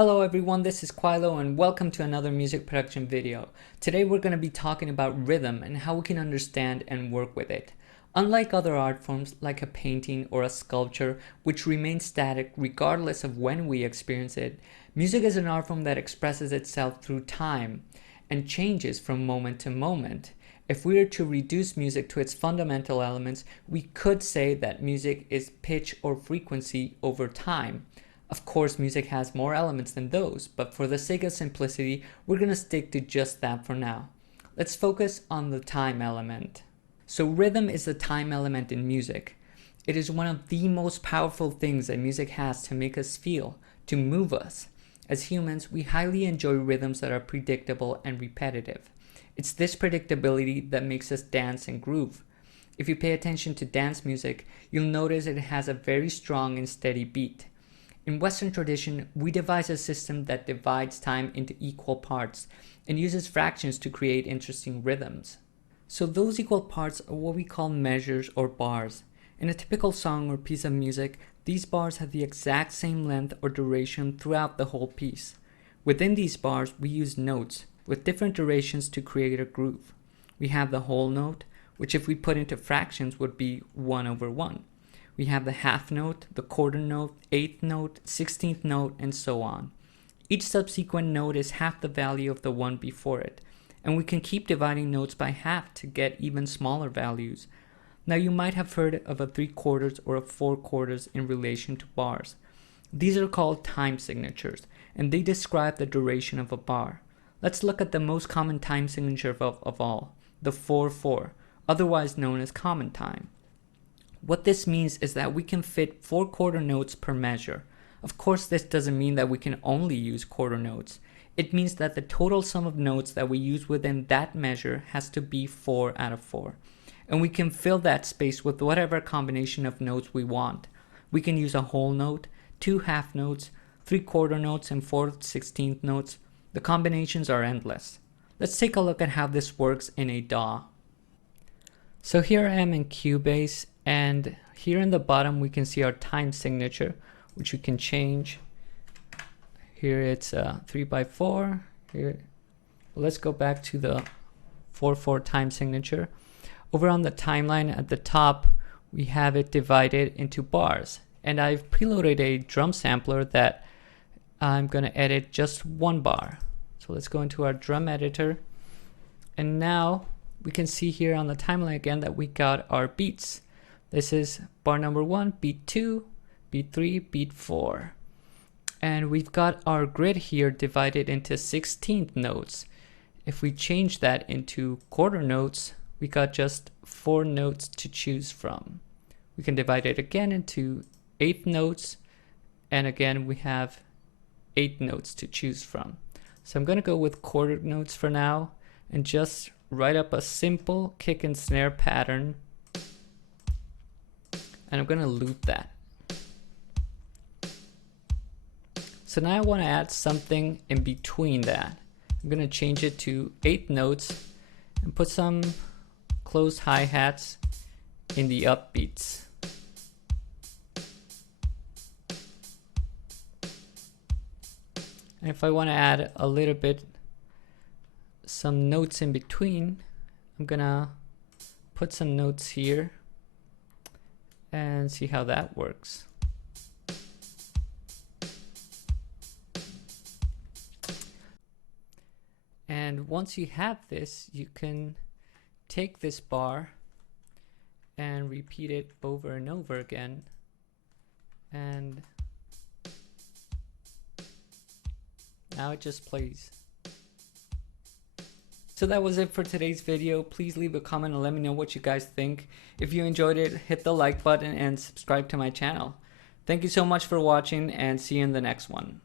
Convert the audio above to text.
Hello everyone, this is Quilo and welcome to another music production video. Today we're going to be talking about rhythm and how we can understand and work with it. Unlike other art forms like a painting or a sculpture, which remains static regardless of when we experience it, music is an art form that expresses itself through time and changes from moment to moment. If we were to reduce music to its fundamental elements, we could say that music is pitch or frequency over time. Of course, music has more elements than those, but for the sake of simplicity, we're going to stick to just that for now. Let's focus on the time element. So rhythm is the time element in music. It is one of the most powerful things that music has to make us feel, to move us. As humans, we highly enjoy rhythms that are predictable and repetitive. It's this predictability that makes us dance and groove. If you pay attention to dance music, you'll notice it has a very strong and steady beat. In Western tradition, we devise a system that divides time into equal parts and uses fractions to create interesting rhythms. So those equal parts are what we call measures or bars. In a typical song or piece of music, these bars have the exact same length or duration throughout the whole piece. Within these bars, we use notes with different durations to create a groove. We have the whole note, which if we put into fractions would be 1/1. We have the half note, the quarter note, eighth note, 16th note, and so on. Each subsequent note is half the value of the one before it, and we can keep dividing notes by half to get even smaller values. Now you might have heard of a 3/4 or a 4/4 in relation to bars. These are called time signatures, and they describe the duration of a bar. Let's look at the most common time signature of all, the 4/4, otherwise known as common time. What this means is that we can fit 4 quarter notes per measure. Of course, this doesn't mean that we can only use quarter notes. It means that the total sum of notes that we use within that measure has to be 4 out of 4. And we can fill that space with whatever combination of notes we want. We can use a whole note, 2 half notes, 3 quarter notes, and 4 16th notes. The combinations are endless. Let's take a look at how this works in a DAW. So here I am in Cubase, and here in the bottom we can see our time signature, which we can change. Here it's 3/4. Here, let's go back to the 4/4 time signature. Over on the timeline at the top, we have it divided into bars, and I've preloaded a drum sampler that I'm going to edit just one bar. So let's go into our drum editor, and now we can see here on the timeline again that we got our beats. This is bar number 1, beat 2, beat 3, beat 4. And we've got our grid here divided into 16th notes. If we change that into quarter notes, we got just 4 notes to choose from. We can divide it again into 8 notes, and again we have 8 notes to choose from. So I'm going to go with quarter notes for now and just write up a simple kick and snare pattern, and I'm going to loop that. So now I want to add something in between that. I'm going to change it to 8 notes and put some closed hi-hats in the upbeats. And if I want to add a little bit some notes in between, I'm gonna put some notes here and see how that works. And once you have this, you can take this bar and repeat it over and over again, and now it just plays. So that was it for today's video. Please leave a comment and let me know what you guys think. If you enjoyed it, hit the like button and subscribe to my channel. Thank you so much for watching, and see you in the next one.